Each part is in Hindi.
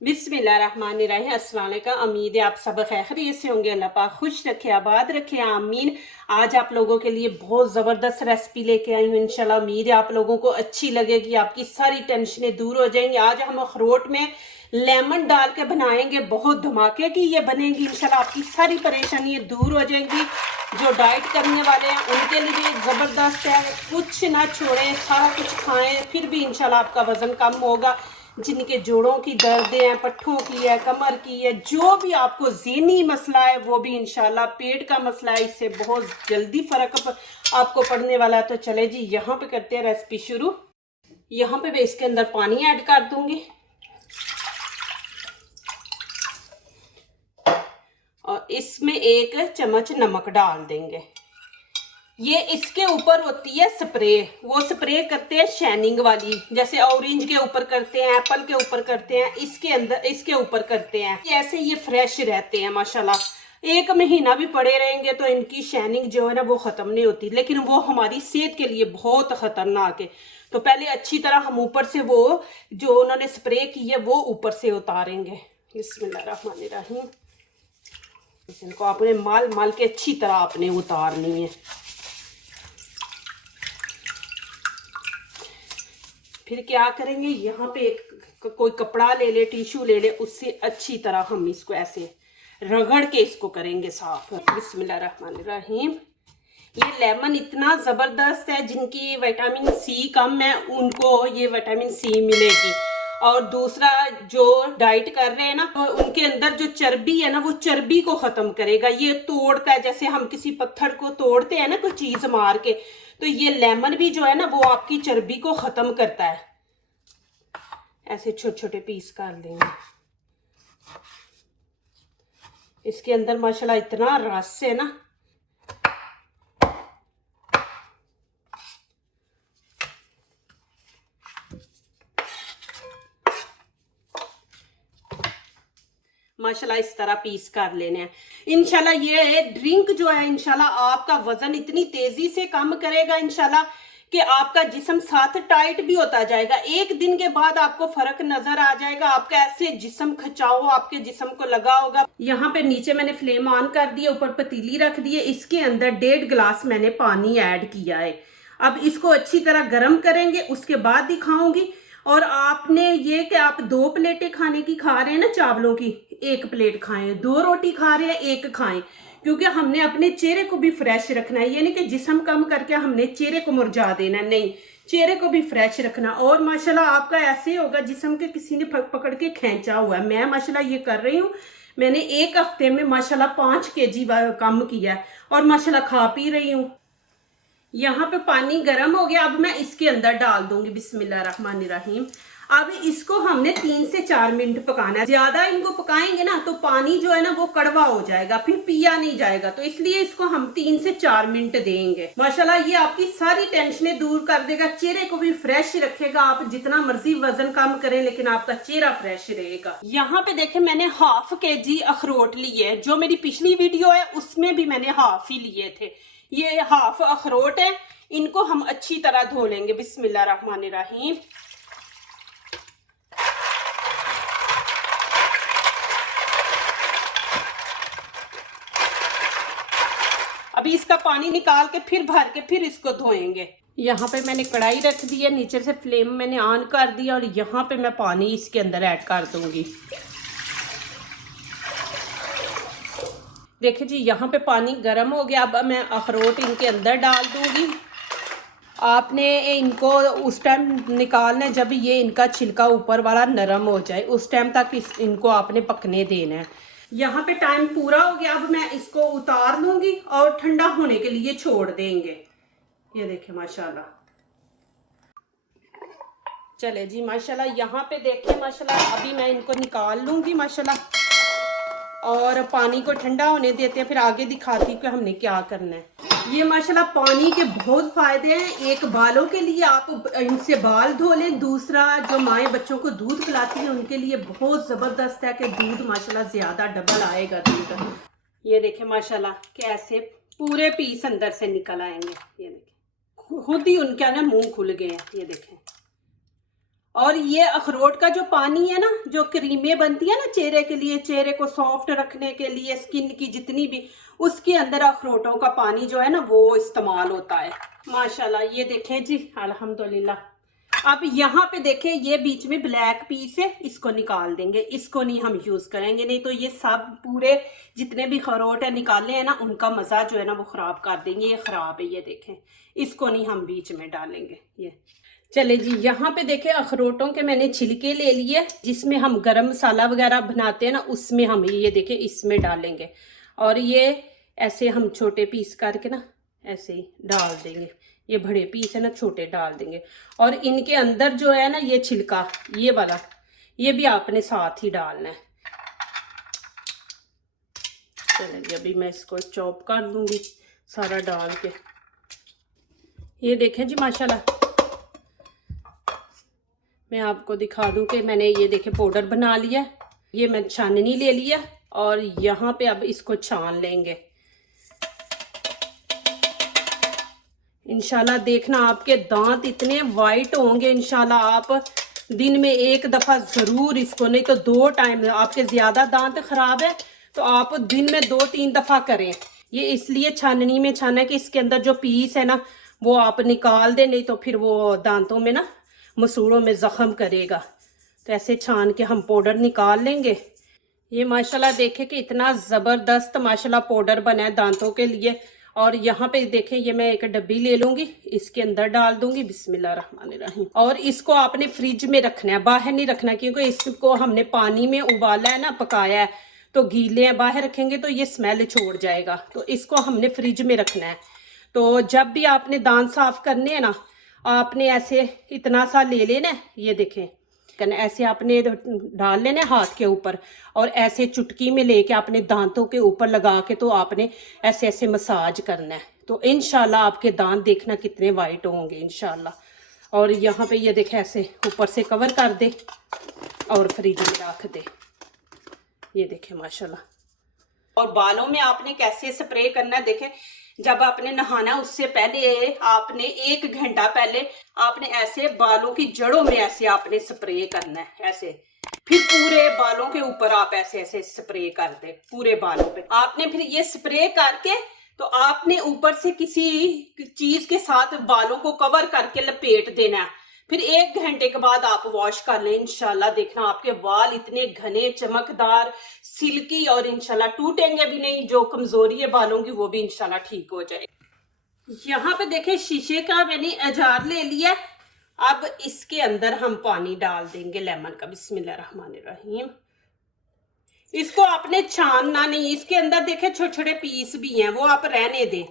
बिस्मिल्लाहिर्रहमानिर्रहीम। अस्सलाम वालेकुम। उम्मीद है आप सब खैरियत से होंगे। अल्लाह पाक खुश रखे, आबाद रखे, आमीन। आज आप लोगों के लिए बहुत ज़बरदस्त रेसिपी लेके आई हूँ। इंशाल्लाह उम्मीद है आप लोगों को अच्छी लगेगी, आपकी सारी टेंशनें दूर हो जाएंगी। आज हम अखरोट में लेमन डाल के बनाएंगे, बहुत धमाके की ये बनेगी। इंशाल्लाह आपकी सारी परेशानियाँ दूर हो जाएंगी। जो डाइट करने वाले हैं उनके लिए भी ज़बरदस्त है। कुछ ना छोड़ें, सारा कुछ खाएं, फिर भी इंशाल्लाह आपका वज़न कम होगा। जिनके जोड़ों की दर्दें हैं, पट्ठों की है, कमर की है, जो भी आपको ज़हनी मसला है वो भी इंशाल्लाह, पेट का मसला है, इससे बहुत जल्दी फ़र्क आपको पड़ने वाला है। तो चले जी, यहाँ पे करते हैं रेसिपी शुरू। यहाँ पे मैं इसके अंदर पानी ऐड कर दूंगी और इसमें 1 चम्मच नमक डाल देंगे। ये इसके ऊपर होती है स्प्रे, वो स्प्रे करते हैं शाइनिंग वाली, जैसे ऑरेंज के ऊपर करते हैं, एप्पल के ऊपर करते हैं, इसके अंदर इसके ऊपर करते हैं। ऐसे ये फ्रेश रहते हैं माशाल्लाह। 1 महीना भी पड़े रहेंगे तो इनकी शाइनिंग जो है ना वो ख़त्म नहीं होती, लेकिन वो हमारी सेहत के लिए बहुत ख़तरनाक है। तो पहले अच्छी तरह हम ऊपर से वो जो उन्होंने स्प्रे की है वो ऊपर से उतारेंगे। बिस्मिल्लाहिर्रहमानिर्रहीम। इनको आपने माल माल के अच्छी तरह आपने उतारनी है। फिर क्या करेंगे, यहाँ पे एक कोई कपड़ा ले ले, टिश्यू ले ले, उससे अच्छी तरह हम इसको ऐसे रगड़ के इसको करेंगे साफ। बिस्मिल्लाहिर्रहमानिर्रहीम। ये लेमन इतना ज़बरदस्त है, जिनकी विटामिन सी कम है उनको ये विटामिन सी मिलेगी। और दूसरा, जो डाइट कर रहे हैं ना तो उनके अंदर जो चर्बी है ना वो चर्बी को ख़त्म करेगा। ये तोड़ता है, जैसे हम किसी पत्थर को तोड़ते हैं ना कोई चीज़ मार के, तो ये लेमन भी जो है ना वो आपकी चर्बी को ख़त्म करता है। ऐसे छोटे छोटे पीस कर देंगे। इसके अंदर माशाल्लाह इतना रस है ना, माशाल्लाह इस तरह पीस कर लेने हैं। इंशाल्लाह ये ड्रिंक जो है इंशाल्लाह आपका वजन इतनी तेजी से कम करेगा इंशाल्लाह कि आपका जिस्म साथ टाइट भी होता जाएगा। 1 दिन के बाद आपको फर्क नजर आ जाएगा। आपका ऐसे जिस्म खिंचाव आपके जिस्म को लगा होगा। यहाँ पे नीचे मैंने फ्लेम ऑन कर दिया, ऊपर पतीली रख दी है, इसके अंदर 1.5 गिलास मैंने पानी ऐड किया है। अब इसको अच्छी तरह गर्म करेंगे, उसके बाद दिखाऊंगी। और आपने ये कि आप 2 प्लेटें खाने की खा रहे हैं ना चावलों की, 1 प्लेट खाएं, 2 रोटी खा रहे हैं 1 खाएं, क्योंकि हमने अपने चेहरे को भी फ्रेश रखना है। ये नहीं कि जिस्म कम करके हमने चेहरे को मुरझा देना, नहीं, चेहरे को भी फ्रेश रखना। और माशाल्लाह आपका ऐसे होगा जिस्म के किसी ने पकड़ के खींचा हुआ है। मैं माशाल्लाह ये कर रही हूँ, मैंने 1 हफ्ते में माशाल्लाह 5 kg कम किया है और माशाल्लाह खा पी रही हूँ। यहाँ पे पानी गर्म हो गया, अब मैं इसके अंदर डाल दूंगी। बिस्मिल्लाहिर्रहमानिर्रहीम। अब इसको हमने 3 से 4 मिनट पकाना है। ज्यादा इनको पकाएंगे ना तो पानी जो है ना वो कड़वा हो जाएगा, फिर पिया नहीं जाएगा, तो इसलिए इसको हम 3 से 4 मिनट देंगे। माशाल्लाह ये आपकी सारी टेंशनें दूर कर देगा, चेहरे को भी फ्रेश रखेगा। आप जितना मर्जी वजन कम करें लेकिन आपका चेहरा फ्रेश रहेगा। यहाँ पे देखें मैंने 1/2 kg अखरोट लिए, जो मेरी पिछली वीडियो है उसमें भी मैंने 1/2 ही लिए थे। ये 1/2 अखरोट है, इनको हम अच्छी तरह धो लेंगे। बिस्मिल्लाहिर्रहमानिर्रहीम। अभी इसका पानी निकाल के फिर भर के फिर इसको धोएंगे। यहाँ पे मैंने कढ़ाई रख दी है, नीचे से फ्लेम मैंने ऑन कर दिया और यहाँ पे मैं पानी इसके अंदर ऐड कर दूंगी। देखिए जी, यहाँ पे पानी गर्म हो गया। अब मैं अखरोट इनके अंदर डाल दूंगी। आपने इनको उस टाइम निकालना है जब ये इनका छिलका ऊपर वाला नरम हो जाए, उस टाइम तक इनको आपने पकने देना है। यहाँ पे टाइम पूरा हो गया, अब मैं इसको उतार लूंगी और ठंडा होने के लिए छोड़ देंगे। ये देखें माशाल्लाह। चले जी माशाल्लाह, यहाँ पे देखें माशाल्लाह, अभी मैं इनको निकाल लूंगी माशाल्लाह और पानी को ठंडा होने देते हैं, फिर आगे दिखाती हूँ कि हमने क्या करना है। ये माशाल्लाह पानी के बहुत फायदे हैं। एक, बालों के लिए आप इनसे बाल धो लें। दूसरा, जो माएँ बच्चों को दूध पिलाती हैं उनके लिए बहुत ज़बरदस्त है कि दूध माशाल्लाह ज़्यादा डबल आएगा दूध। ये देखें माशाल्लाह कैसे पूरे पीस अंदर से निकल आएंगे। ये देखें खुद ही उनका ना मुंह खुल गया। ये देखें और ये अखरोट का जो पानी है ना, जो क्रीमें बनती है ना चेहरे के लिए, चेहरे को सॉफ्ट रखने के लिए, स्किन की जितनी भी, उसके अंदर अखरोटों का पानी जो है ना वो इस्तेमाल होता है। माशाल्लाह ये देखें जी, अल्हम्दुलिल्लाह। अब यहाँ पे देखें, ये बीच में ब्लैक पीस है, इसको निकाल देंगे, इसको नहीं हम यूज करेंगे, नहीं तो ये सब पूरे जितने भी अखरोट है निकाले हैं ना, उनका मजा जो है ना वो खराब कर देंगे। ये खराब है, ये देखें, इसको नहीं हम बीच में डालेंगे। ये चले जी, यहाँ पे देखें अखरोटों के मैंने छिलके ले लिए, जिसमें हम गरम मसाला वगैरह बनाते हैं ना, उसमें हम ये देखें इसमें डालेंगे। और ये ऐसे हम छोटे पीस करके ना ऐसे ही डाल देंगे। ये बड़े पीस है ना, छोटे डाल देंगे। और इनके अंदर जो है ना ये छिलका, ये वाला, ये भी आपने साथ ही डालना है। चलिए अभी मैं इसको चॉप कर दूंगी सारा डाल के। ये देखें जी माशाल्लाह, मैं आपको दिखा दूं कि मैंने ये देखे पाउडर बना लिया। ये मैं छाननी ले लिया और यहाँ पे अब इसको छान लेंगे। इंशाल्लाह देखना आपके दांत इतने वाइट होंगे, इंशाल्लाह आप दिन में एक दफा जरूर इसको, नहीं तो 2 टाइम, आपके ज्यादा दांत खराब है तो आप दिन में 2-3 दफा करें। ये इसलिए छाननी में छाना है कि इसके अंदर जो पीस है ना वो आप निकाल दें, नहीं तो फिर वो दांतों में ना मसूड़ों में जख्म करेगा। तो ऐसे छान के हम पाउडर निकाल लेंगे। ये माशाल्लाह देखे कि इतना जबरदस्त माशाल्लाह पाउडर बना है दांतों के लिए। और यहाँ पे देखें, ये मैं एक डब्बी ले लूंगी, इसके अंदर डाल दूंगी, बिस्मिल्लाहिर्रहमानिर्रहीम। और इसको आपने फ्रिज में रखना है, बाहर नहीं रखना, क्योंकि इसको हमने पानी में उबाला है ना, पकाया है, तो गीले हैं, बाहर रखेंगे तो ये स्मेल छोड़ जाएगा। तो इसको हमने फ्रिज में रखना है। तो जब भी आपने दांत साफ करने हैं ना, आपने ऐसे इतना सा ले लेना है, ये देखें, ऐसे आपने डाल लेना हाथ के ऊपर, और ऐसे चुटकी में लेके अपने दांतों के ऊपर लगा के तो आपने ऐसे ऐसे मसाज करना है। तो इंशाल्लाह आपके दांत देखना कितने वाइट होंगे इंशाल्लाह। और यहाँ पे ये देखे ऐसे ऊपर से कवर कर दे और फ्रिज में रख दे। ये देखे माशाल्लाह। और बालों में आपने कैसे स्प्रे करना है, देखें, जब आपने नहाना उससे पहले आपने 1 घंटा पहले आपने ऐसे बालों की जड़ों में ऐसे आपने स्प्रे करना है, ऐसे। फिर पूरे बालों के ऊपर आप ऐसे ऐसे स्प्रे कर दे, पूरे बालों पे आपने। फिर ये स्प्रे करके तो आपने ऊपर से किसी चीज के साथ बालों को कवर करके लपेट देना है। फिर 1 घंटे के बाद आप वॉश कर लें, इंशाल्लाह देखना आपके बाल इतने घने, चमकदार, सिल्की, और इंशाल्लाह टूटेंगे भी नहीं। जो कमजोरी है बालों की वो भी इंशाल्लाह ठीक हो जाए। यहाँ पे देखें शीशे का मैंने अजार ले लिया। अब इसके अंदर हम पानी डाल देंगे लेमन का, बिस्मिल्लाहिर्रहमानिर्रहीम। इसको आपने छानना नहीं, इसके अंदर देखें छोटे छोटे पीस भी हैं, वो आप रहने दें।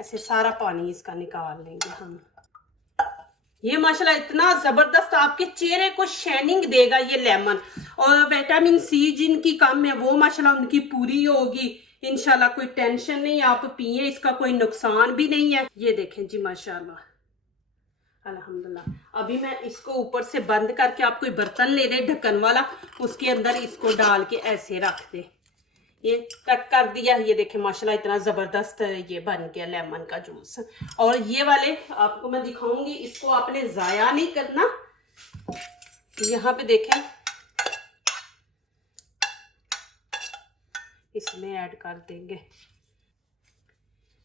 ऐसे सारा पानी इसका निकाल लेंगे हम। ये माशाल्लाह इतना जबरदस्त आपके चेहरे को शाइनिंग देगा ये लेमन। और विटामिन सी जिनकी कम है वो माशाल्लाह उनकी पूरी होगी इंशाल्लाह। कोई टेंशन नहीं, आप पिए, इसका कोई नुकसान भी नहीं है। ये देखें जी माशाल्लाह, अल्हम्दुलिल्लाह। अभी मैं इसको ऊपर से बंद करके, आप कोई बर्तन ले रहे ढक्कन वाला, उसके अंदर इसको डाल के ऐसे रख दे। ये कट कर दिया। ये देखें माशाल्लाह इतना ज़बरदस्त ये बन गया लेमन का जूस। और ये वाले आपको मैं दिखाऊंगी, इसको आपने ज़ाया नहीं करना। यहाँ पे देखें, इसमें ऐड कर देंगे।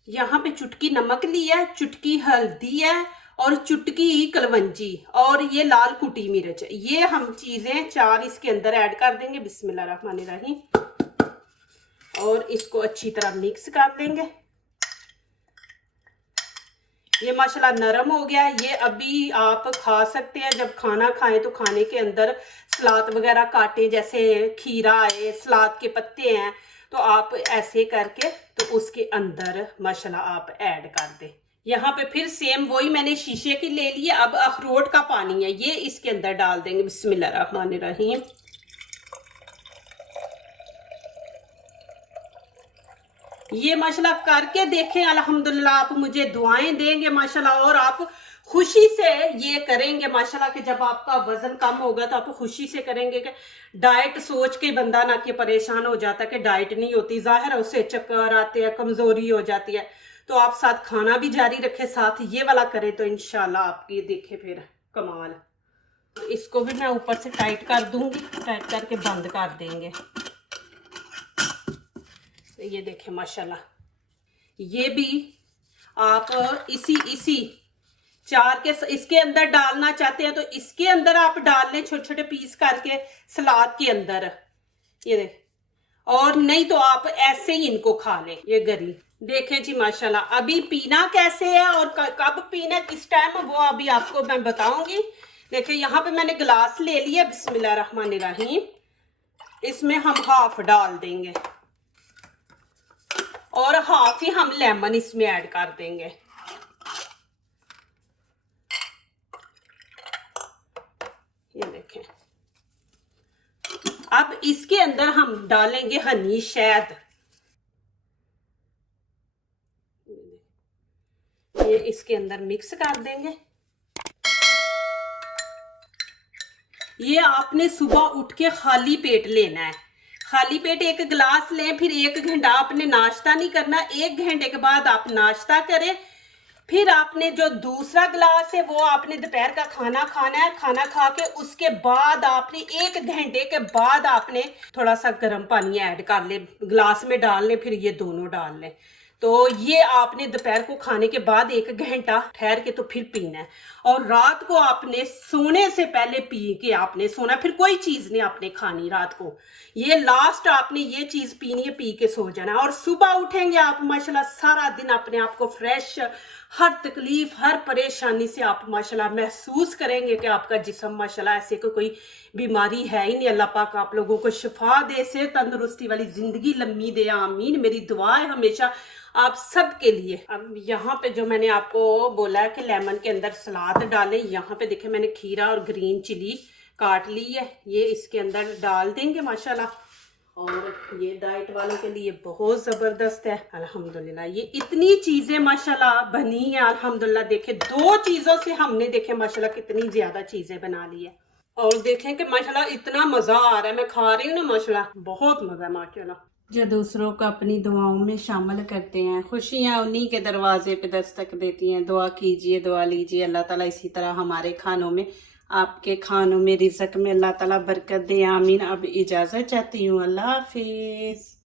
यहाँ पे चुटकी नमक लिया है, चुटकी हल्दी है, और चुटकी कलवंजी, और ये लाल कुटी मिर्च। ये हम चीज़ें 4 इसके अंदर ऐड कर देंगे, बिस्मिल्लाहिर्रहमानिर्रहीम। और इसको अच्छी तरह मिक्स कर देंगे। ये माशाल्लाह नरम हो गया। ये अभी आप खा सकते हैं, जब खाना खाएं तो खाने के अंदर सलाद वगैरह काटें, जैसे खीरा है, सलाद के पत्ते हैं, तो आप ऐसे करके तो उसके अंदर माशाल्लाह आप ऐड कर दें। यहाँ पे फिर सेम वही मैंने शीशे की ले ली है। अब अखरोट का पानी है, ये इसके अंदर डाल देंगे, बिस्मिल्लाहिर्रहमानिर्रहीम। ये माशाल्लाह करके देखें, अल्हम्दुलिल्लाह आप मुझे दुआएं देंगे माशाल्लाह। और आप खुशी से ये करेंगे माशाल्लाह कि जब आपका वजन कम होगा तो आप खुशी से करेंगे। कि डाइट सोच के बंदा ना कि परेशान हो जाता है कि डाइट नहीं होती, जाहिर है उससे चक्कर आते हैं, कमजोरी हो जाती है। तो आप साथ खाना भी जारी रखें, साथ ये वाला करें तो इंशाल्लाह आपकी देखे फिर कमाल। इसको भी मैं ऊपर से टाइट कर दूंगी, टाइट करके बंद कर देंगे। ये देखें माशाल्लाह, ये भी आप इसी चार के इसके अंदर डालना चाहते हैं तो इसके अंदर आप डाल लें छोटे छोटे पीस करके सलाद के अंदर, ये देख। और नहीं तो आप ऐसे ही इनको खा लें। ये गरी देखें जी माशाल्लाह। अभी पीना कैसे है और कब पीना किस टाइम, वो अभी आपको मैं बताऊंगी। देखिए यहाँ पे मैंने गिलास ले लिया, बिस्मिल्लाहिर्रहमानिर्रहीम। इसमें हम हाफ डाल देंगे और हाफ ही हम लेमन इसमें ऐड कर देंगे। ये देखें। अब इसके अंदर हम डालेंगे हनी शहद। ये इसके अंदर मिक्स कर देंगे। ये आपने सुबह उठ के खाली पेट लेना है। खाली पेट 1 गिलास लें, फिर 1 घंटा आपने नाश्ता नहीं करना। 1 घंटे के बाद आप नाश्ता करें, फिर आपने जो दूसरा गिलास है वो आपने दोपहर का खाना खाना है। खाना खा के उसके बाद आपने 1 घंटे के बाद आपने थोड़ा सा गर्म पानी ऐड कर ले, गिलास में डाल लें, फिर ये दोनों डाल लें। तो ये आपने दोपहर को खाने के बाद 1 घंटा ठहर के तो फिर पीना है। और रात को आपने सोने से पहले पी के आपने सोना, फिर कोई चीज नहीं आपने खानी रात को। ये लास्ट आपने ये चीज पीनी है, पी के सो जाना। और सुबह उठेंगे आप माशाल्लाह सारा दिन अपने आप को फ्रेश, हर तकलीफ हर परेशानी से आप माशाल्लाह महसूस करेंगे कि आपका जिस्म माशाल्लाह ऐसे कोई बीमारी है ही नहीं। अल्लाह पाक आप लोगों को शिफा दे, से तंदुरुस्ती वाली जिंदगी लम्बी दे, आमीन। मेरी दुआ है हमेशा आप सब के लिए। अब यहाँ पे जो मैंने आपको बोला है कि लेमन के अंदर सलाद डालें, यहाँ पे देखें मैंने खीरा और ग्रीन चिली काट ली है, ये इसके अंदर डाल देंगे माशाल्लाह। और ये डाइट वालों के लिए बहुत ज़बरदस्त है अल्हम्दुलिल्लाह। ये इतनी चीज़ें माशाल्लाह बनी है अल्हम्दुलिल्लाह। देखें 2 चीज़ों से हमने देखे माशाल्लाह कितनी ज़्यादा चीज़ें बना ली है। और देखें कि माशाल्लाह इतना मज़ा आ रहा है, मैं खा रही हूँ ना माशाल्लाह, बहुत मज़ा है माशाल्लाह। जो दूसरों को अपनी दुआओं में शामिल करते हैं, खुशियाँ उन्हीं के दरवाजे पे दस्तक देती हैं। दुआ कीजिए, दुआ लीजिए, अल्लाह ताला इसी तरह हमारे खानों में, आपके खानों में, रिज़्क में अल्लाह ताला बरकत दे, आमीन। अब इजाज़त चाहती हूँ, अल्लाह हाफिज़।